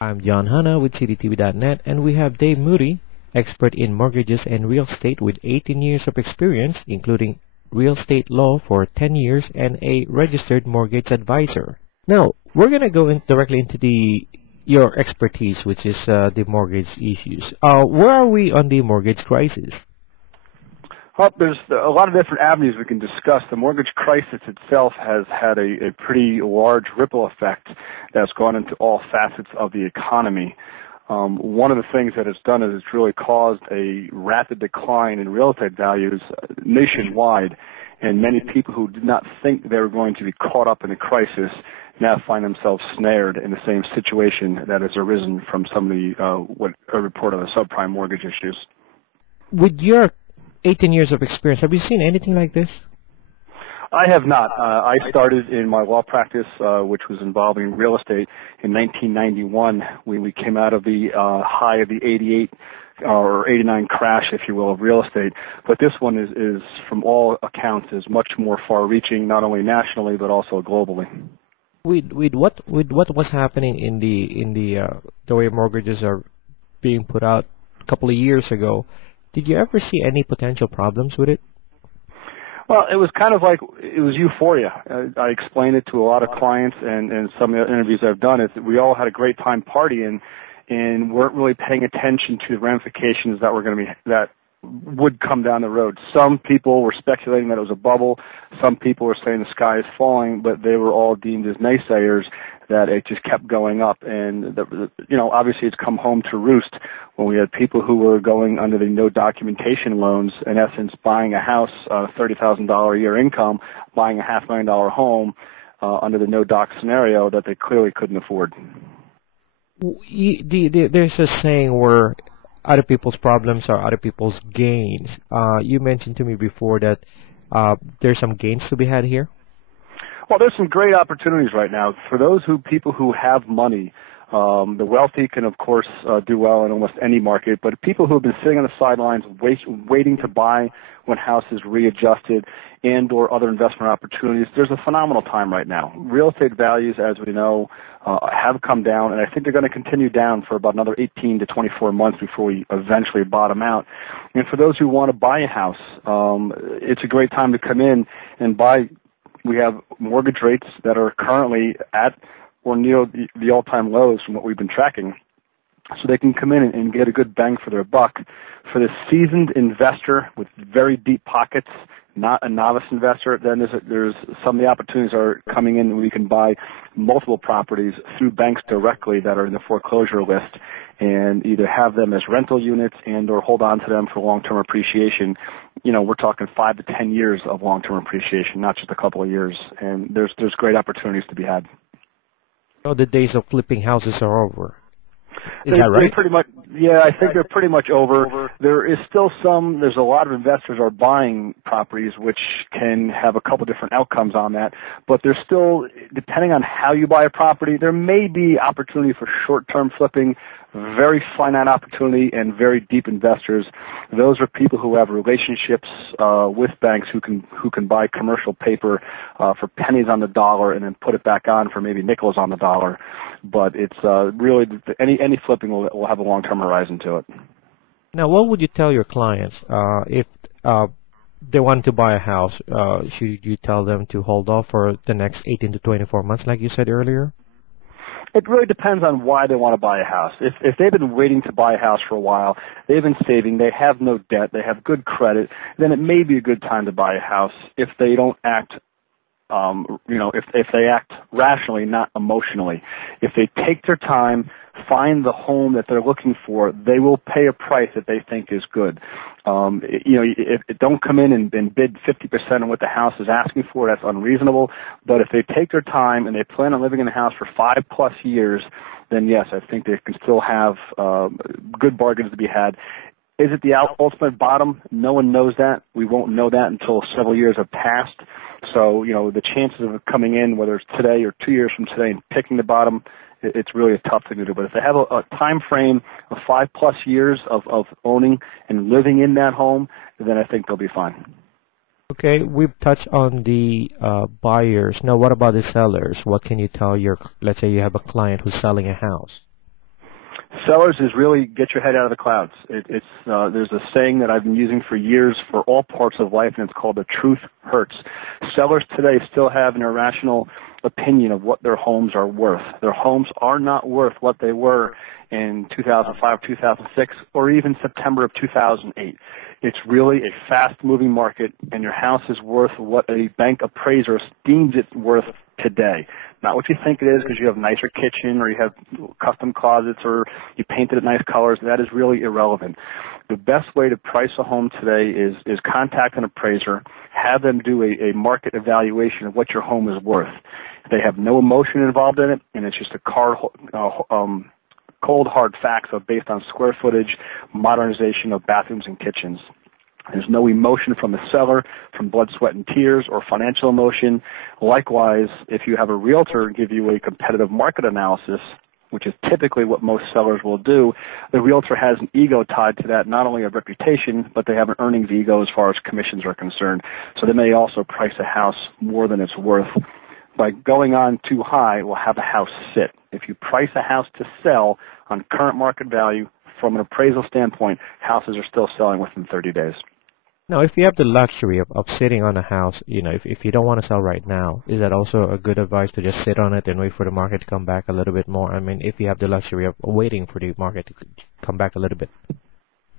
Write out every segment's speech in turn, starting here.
I'm John Hanna with CDTV.net, and we have Dave Muti, expert in mortgages and real estate with 18 years of experience, including real estate law for 10 years and a registered mortgage advisor. Now, we're going to go directly into your expertise, which is the mortgage issues. Where are we on the mortgage crisis? Well, there's a lot of different avenues we can discuss. The mortgage crisis itself has had a pretty large ripple effect that's gone into all facets of the economy. One of the things that it's done is it's really caused a rapid decline in real estate values nationwide, and many people who did not think they were going to be caught up in a crisis now find themselves snared in the same situation that has arisen from some of the a report of the subprime mortgage issues. With your 18 years of experience, have you seen anything like this? I have not. I started in my law practice, which was involving real estate, in 1991. We came out of the high of the 88 or 89 crash, if you will, of real estate. But this one is from all accounts, is much more far-reaching, not only nationally but also globally. With what was happening in the way mortgages are being put out a couple of years ago, did you ever see any potential problems with it? Well, it was kind of like it was euphoria. I explained it to a lot of clients, and some of the interviews I've done is that we all had a great time partying and weren't really paying attention to the ramifications that would come down the road. Some people were speculating that it was a bubble. Some people were saying the sky is falling, but they were all deemed as naysayers, that it just kept going up. And, obviously it's come home to roost when we had people who were going under the no documentation loans, in essence buying a house, $30,000 a year income, buying a $500,000 home under the no doc scenario that they clearly couldn't afford. There's a saying where other people's problems are other people's gains. You mentioned to me before that there's some gains to be had here. Well, there's some great opportunities right now for those people who have money. The wealthy can, of course, do well in almost any market, but people who have been sitting on the sidelines waiting to buy when houses readjusted and or other investment opportunities, there's a phenomenal time right now. Real estate values, as we know, have come down, and I think they're going to continue down for about another 18 to 24 months before we eventually bottom out. And for those who want to buy a house, it's a great time to come in and buy. We have mortgage rates that are currently at or near the all-time lows from what we've been tracking. So they can come in and get a good bang for their buck. For the seasoned investor with very deep pockets, not a novice investor, then there's some of the opportunities are coming in, and we can buy multiple properties through banks directly that are in the foreclosure list and either have them as rental units and or hold on to them for long-term appreciation. We're talking 5 to 10 years of long-term appreciation, not just a couple of years. And there's great opportunities to be had. Oh, the days of flipping houses are over. Is that right? Pretty much, yeah, I think they're pretty much over. There is still there's a lot of investors are buying properties, which can have a couple different outcomes on that. But there's still, depending on how you buy a property, there may be opportunity for short-term flipping, very finite opportunity, and very deep investors. Those are people who have relationships with banks who can buy commercial paper for pennies on the dollar and then put it back on for maybe nickels on the dollar. But it's really any flipping will have a long-term horizon to it. Now, what would you tell your clients if they want to buy a house? Should you tell them to hold off for the next 18 to 24 months, like you said earlier? It really depends on why they want to buy a house. If they've been waiting to buy a house for a while, they've been saving, they have no debt, they have good credit, then it may be a good time to buy a house if they don't act if they act rationally, not emotionally. If they take their time, find the home that they're looking for, they will pay a price that they think is good. Don't come in and bid 50% on what the house is asking for. That's unreasonable. But if they take their time and they plan on living in the house for 5+ years, then yes, I think they can still have good bargains to be had. Is it the ultimate bottom? No one knows that. We won't know that until several years have passed. So, the chances of it coming in, whether it's today or 2 years from today, and picking the bottom, it's really a tough thing to do. But if they have a time frame of 5+ years of owning and living in that home, then I think they'll be fine. Okay, we've touched on the buyers. Now, what about the sellers? What can you tell let's say you have a client who's selling a house? sellers is really get your head out of the clouds. There's a saying that I've been using for years for all parts of life, and it's called "the truth hurts." Sellers today still have an irrational opinion of what their homes are worth. Their homes are not worth what they were in 2005, 2006, or even September of 2008. It's really a fast-moving market, and your house is worth what a bank appraiser deems it worth today. Not what you think it is because you have a nicer kitchen or you have custom closets or you painted it nice colors. That is really irrelevant. The best way to price a home today is contact an appraiser, have them do a market evaluation of what your home is worth. They have no emotion involved in it, and it's just a cold, hard facts based on square footage, modernization of bathrooms and kitchens. There's no emotion from the seller, from blood, sweat, and tears, or financial emotion. Likewise, if you have a realtor give you a competitive market analysis, which is typically what most sellers will do, the realtor has an ego tied to that, not only a reputation, but they have an earnings ego as far as commissions are concerned. So they may also price a house more than it's worth. By going on too high, we'll have a house sit. If you price a house to sell on current market value, from an appraisal standpoint, houses are still selling within 30 days. Now, if you have the luxury of sitting on a house, if you don't want to sell right now, is that also a good advice to just sit on it and wait for the market to come back a little bit more? I mean, if you have the luxury of waiting for the market to come back a little bit.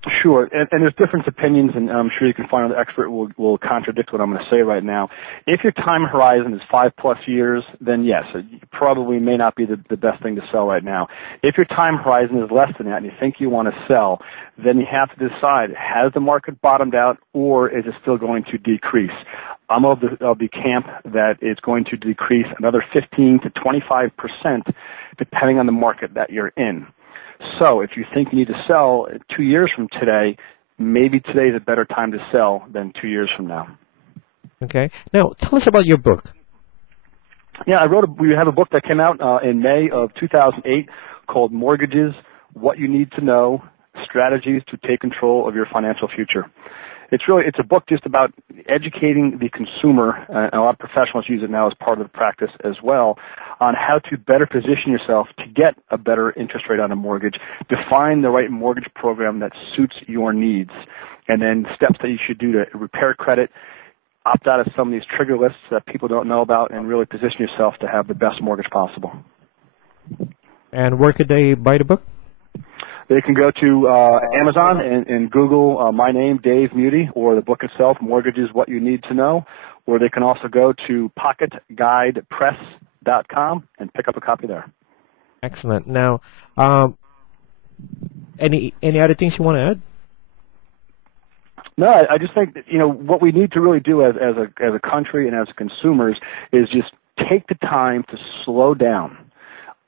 Sure, and there's different opinions, and I'm sure you can find an expert will contradict what I'm going to say right now. If your time horizon is 5+ years, then yes, it probably may not be the best thing to sell right now. If your time horizon is less than that and you think you want to sell, then you have to decide, has the market bottomed out or is it still going to decrease? I'm of the camp that it's going to decrease another 15 to 25% depending on the market that you're in. So if you think you need to sell 2 years from today, maybe today is a better time to sell than 2 years from now. Okay. Now, tell us about your book. Yeah, we have a book that came out in May of 2008 called Mortgages, What You Need to Know, Strategies to Take Control of Your Financial Future. It's a book just about educating the consumer, and a lot of professionals use it now as part of the practice as well, on how to better position yourself to get a better interest rate on a mortgage, define the right mortgage program that suits your needs, and then steps that you should do to repair credit, opt out of some of these trigger lists that people don't know about, and really position yourself to have the best mortgage possible. And where could they buy the book? They can go to Amazon and Google my name, Dave Muti, or the book itself, Mortgages, What You Need to Know, or they can also go to pocketguidepress.com and pick up a copy there. Excellent. Now, any other things you want to add? No, I just think that, what we need to really do as a country and as consumers is just take the time to slow down.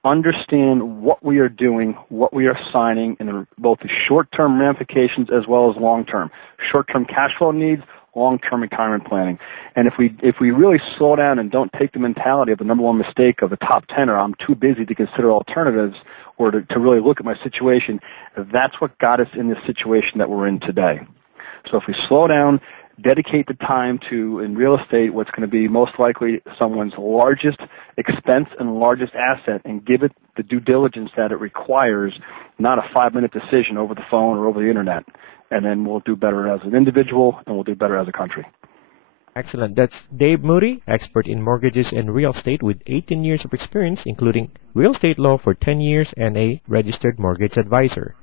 Understand what we are doing, what we are signing, and both the short-term ramifications as well as long-term. Short-term cash flow needs, long-term retirement planning. And if we really slow down and don't take the mentality of the number one mistake of the top 10, or I'm too busy to consider alternatives or to really look at my situation, that's what got us in this situation that we're in today. So if we slow down, dedicate the time to, in real estate, what's going to be most likely someone's largest expense and largest asset, and give it the due diligence that it requires, not a 5-minute decision over the phone or over the internet. And then we'll do better as an individual, and we'll do better as a country. Excellent. That's Dave Muti, expert in mortgages and real estate with 18 years of experience, including real estate law for 10 years and a registered mortgage advisor.